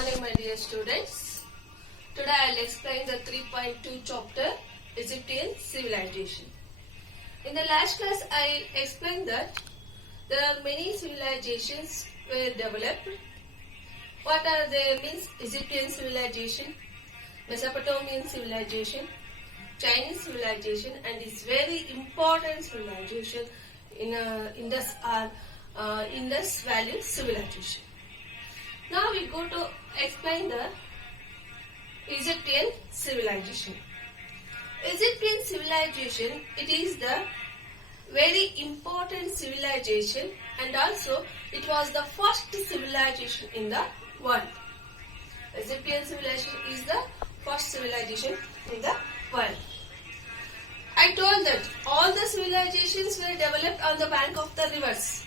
morning, my dear students. Today I will explain the 3.2 chapter Egyptian civilization. In the last class I explained that there are many civilizations were developed. What are they? Means Egyptian civilization, Mesopotamian civilization, Chinese civilization, and this very important civilization in Indus Valley civilization. Now we go to explain the Egyptian civilization. Egyptian civilization, it is the very important civilization, and also it was the first civilization in the world. Egyptian civilization is the first civilization in the world. I told that all the civilizations were developed on the bank of the rivers.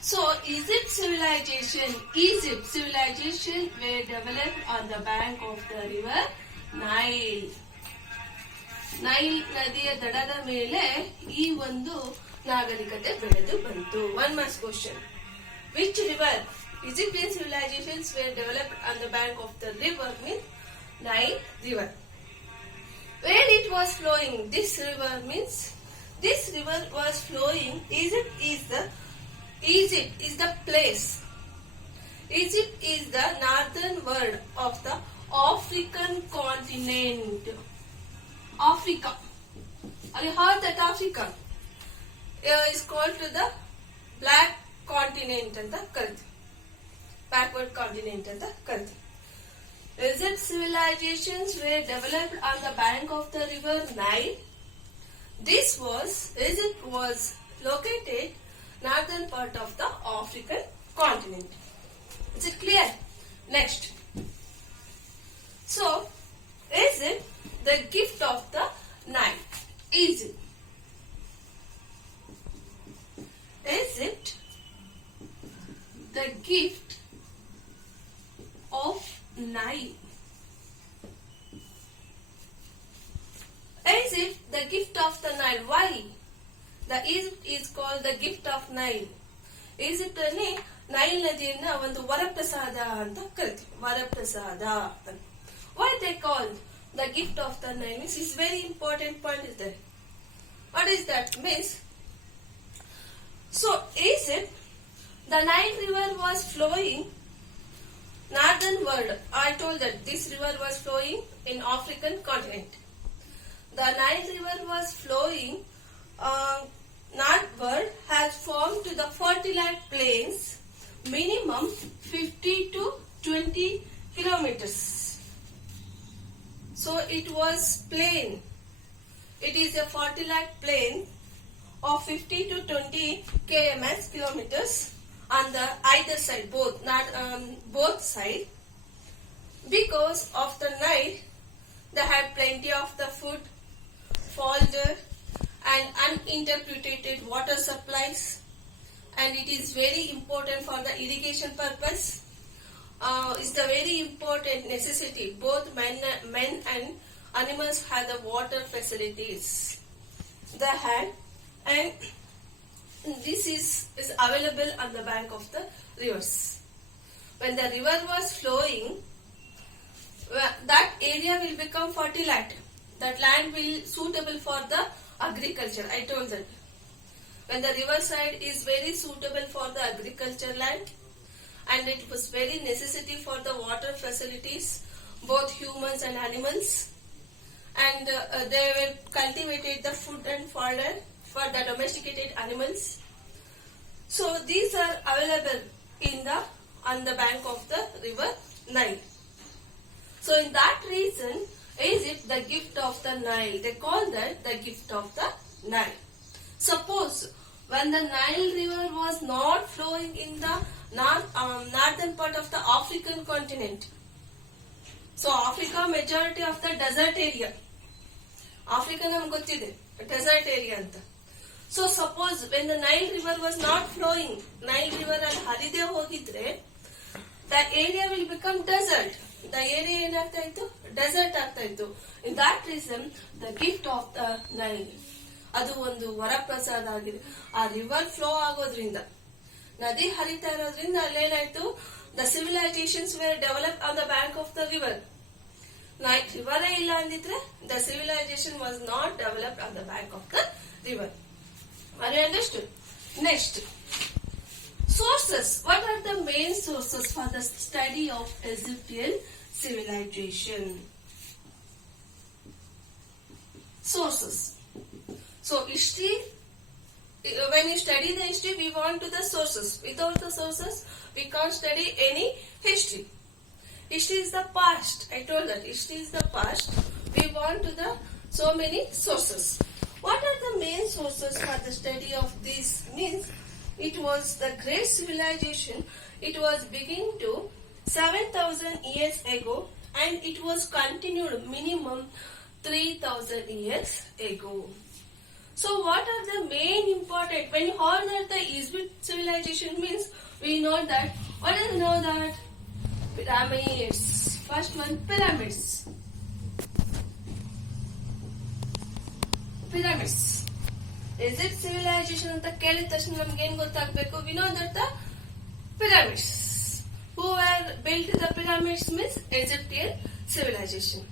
So Egypt civilization were developed on the bank of the river Nile. Nile ನದಿಯ ದಡದ ಮೇಲೆ ಈ ಒಂದು ನಾಗರಿಕತೆ ಬೆಳೆದು ಬಂತು. One más question. Which river? Egyptian civilizations were developed on the bank of the river means Nile river. Where it was flowing? This river was flowing. Egypt is the place. Egypt is the northern world of the African continent. Africa. Have you heard that Africa is called to the black continent anta kariti. Backward continent anta kariti. Egypt civilizations were developed on the bank of the river Nile. Egypt was located northern part of the African continent. Is it clear? Next. So, Egypt, the gift of the Nile. Egypt, the gift of Nile. Egypt, the gift of the Nile. Why? The Egypt is called the gift of Nile. Egypt ಅನ್ನಿ Nile ನದಿಯನ್ನ ಒಂದು ವರಪ್ರಸಾದ ಅಂತ ಕರಿತೀವಿ. ವರಪ್ರಸಾದ. Why they called the gift of the Nile? Is very important point is there. What is that? Means, so Egypt, the Nile river was flowing northern world. I told that this river was flowing in African continent. The Nile river was flowing northward, has formed to the fertile plains minimum 50 to 20 kilometers. So it was plain. It is a fertile plain of 50 to 20 kilometers on the either side, both side. Because of the Nile, they have plenty of the food, fodder, and uninterrupted water supplies, and it is very important for the irrigation purpose. Is the very important necessity. Both men and animals have the water facilities. They had, and this is available on the bank of the rivers. When the river was flowing, that area will become fertile. That land will suitable for the agriculture. I told that. When the river side is very suitable for the agriculture land, and it was very necessity for the water facilities, both humans and animals, and they were cultivated the food and fodder for the domesticated animals. So these are available on the bank of the river Nile. So in that reason, Egypt, the gift of the Nile. They call that the gift of the Nile. Suppose when the Nile river was not flowing in the northern part of the African continent. So Africa majority of the desert area. Africa ನಮಗೆ ಗೊತ್ತಿದೆ desert area ಅಂತ. So suppose when the Nile river was not flowing, Nile river ಅಲ್ಲಿ ಹರಿದೇ ಹೋಗಿದ್ರೆ, that area will become desert. The area ಏನಾಗ್ತಾ ಇತ್ತು? Desert ಆಗ್ತಾ ಇತ್ತು. In that reason, the gift of the Nile. ಅದು ಒಂದು ವರಪ್ರಸಾದ ಆಗಿದೆ. ಆ ರಿವರ್ ಫ್ಲೋ ಆಗೋದ್ರಿಂದ, ನದಿ ಹರಿತಾ ಇರೋದ್ರಿಂದ ಅಲ್ಲೇನಾಯ್ತು, The civilizations were developed on the bank of the river. Like river illa andidre, the civilization was not developed on the bank of the river. Are you understood? Next, sources. What are the main sources for the study of Egyptian civilization? Sources. So history, when you study the history, we want to the sources. Without the sources, we can't study any history. History is the past. I told that history is the past. We want to the so many sources. What are the main sources for the study of this? Means it was the great civilization. It was beginning to 7,000 years ago, and it was continued minimum 3,000 years ago. So what are the main important, when you heard that the Egypt civilization means, we know that, what do you know that? Pyramids. First one, pyramids. Pyramids. Egypt civilization ಅಂತ ಕೇಳಿದ ತಕ್ಷಣ ನಮ್ಗೆ ಏನ್ ಗೊತ್ತಾಗಬೇಕು? We know that the pyramids. Who were built the pyramids means Egyptian civilization.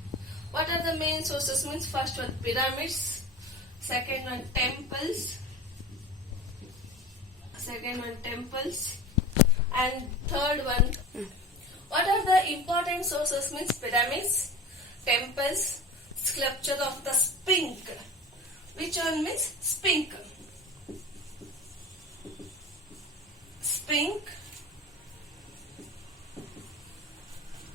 What are the main sources means? First one, pyramids. Second one, temples. And third one, what are the important sources means? Pyramids, temples, sculpture of the Sphinx. Which one means? Sphinx.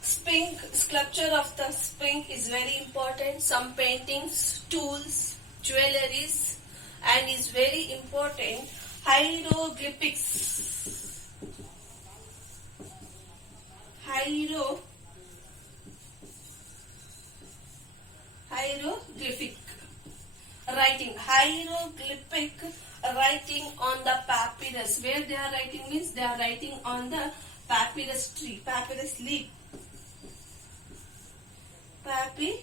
Sphinx, sculpture of the Sphinx is very important. Some paintings, tools, jewelries, and is very important. Hieroglyphics. Hieroglyphic writing. Hieroglyphic writing on the papyrus. Where they are writing means they are writing on the papyrus tree, papyrus leaf. Papyrus.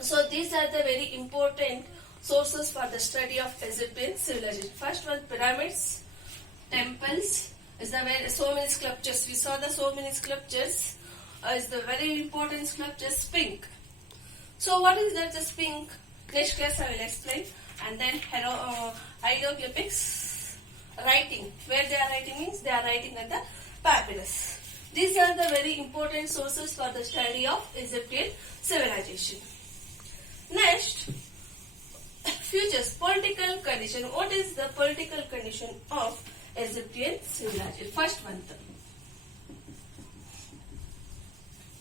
So these are the very important sources for the study of Egyptian civilization. First one, pyramids, temples, is the very, so many sculptures. We saw the so many sculptures. Is the very important sculpture, Sphinx. So what is that, the Sphinx? Next class I will explain. And then hieroglyphics, writing. Where they are writing means they are writing on the papyrus. These are the very important sources for the study of Egyptian civilization. Next, futures, political condition. What is the political condition of Egyptian civilization? First one,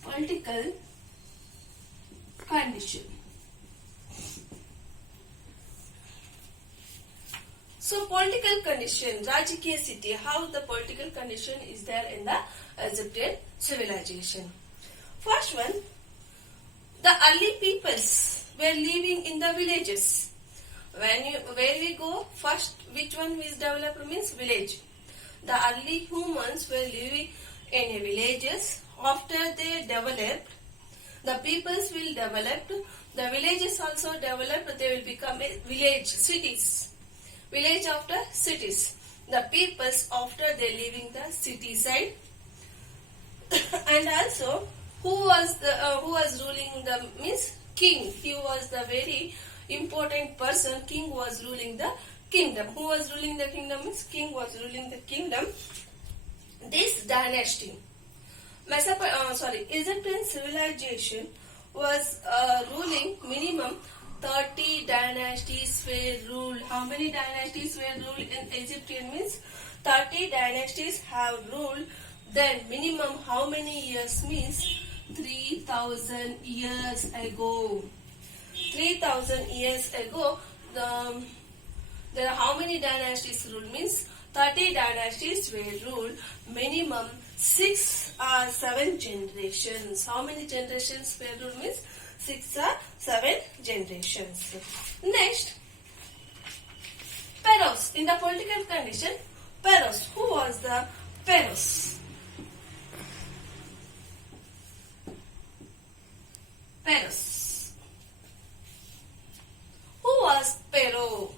political condition. So political condition, Rajakiya city, how the political condition is there in the Egyptian civilization. First one, the early peoples were living in the villages. Where we go, first which one is developed means village. The early humans were living in villages. After they developed, the peoples will develop, the villages also develop, they will become a village, cities. Village after cities. The peoples after they living the city side. And also, who was ruling the means king. He was the very important person. King was ruling the kingdom. Who was ruling the kingdom means king was ruling the kingdom. This dynasty, Egyptian civilization was ruling minimum 30 dynasties were ruled. How many dynasties were ruled in Egyptian means 30 dynasties have ruled. Then minimum how many years means 3,000 years ago. 3,000 years ago, there are how many dynasties ruled means 30 dynasties were ruled. Minimum 6 or 7 generations. How many generations were ruled means 6 or 7 generations. Next, Pharaohs. In the political condition, Pharaohs. Who was the Pharaohs? Pharaohs. Who was Pharaoh?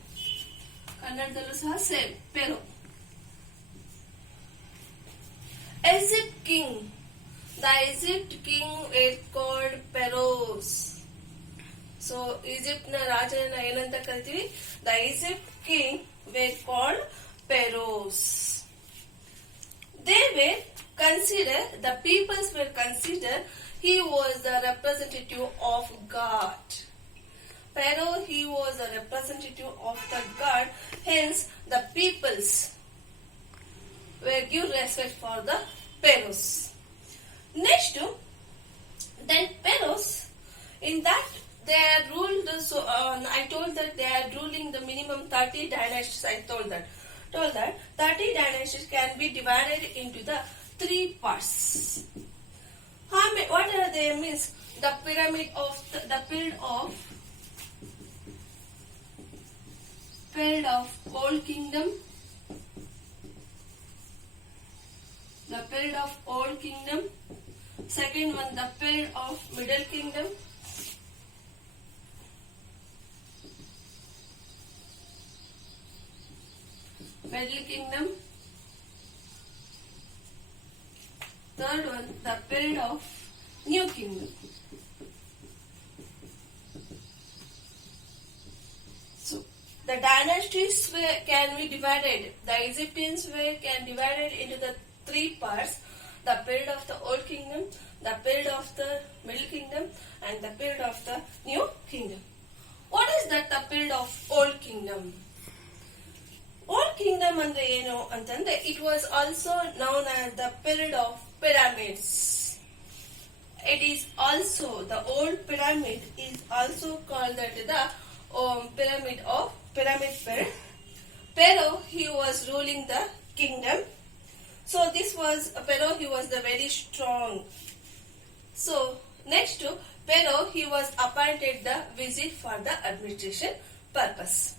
ಕನ್ನಡದಲ್ಲೂ ಸಹ same ಪೆರೋ. Egypt king. The Egypt king were called pharaohs. So Egypt na ರಾಜನ ಏನಂತ ಕರಿತೀವಿ? The Egypt king were called pharaohs. They were considered, the peoples were considered, he was the representative of God. Pharaoh, he was the representative of the God, hence the peoples were give respect for the pharaohs. Next, then pharaohs, in that they are ruled, so I told that they are ruling the minimum 30 dynasties. I told that 30 dynasties can be divided into the 3 parts. What are they? Means the pyramid of the period of Old Kingdom, the period of Old Kingdom. Second one, the period of Middle Kingdom. Middle Kingdom. Third one, the period of New Kingdom. So, the dynasties can be divided. The Egyptians can divided into the 3 parts: the period of the Old Kingdom, the period of the Middle Kingdom, and the period of the New Kingdom. What is that? The period of Old Kingdom. Old Kingdom andre eno antandre, it was also known as the period of pyramids. It is also, the old pyramid is also called that the pyramid period. Pharaoh, he was ruling the kingdom. So this was Pharaoh, he was the very strong. So next to Pharaoh, he was appointed the vizier for the administration purpose.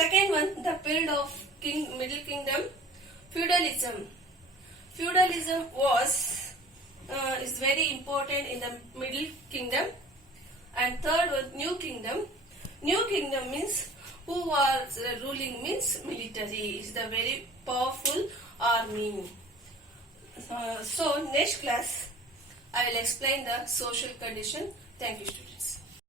Second one, the period of Middle Kingdom, feudalism. Feudalism is very important in the Middle Kingdom. And third one, New Kingdom. New Kingdom means who was ruling means military. Is the very powerful army. So next class I will explain the social condition. Thank you, students.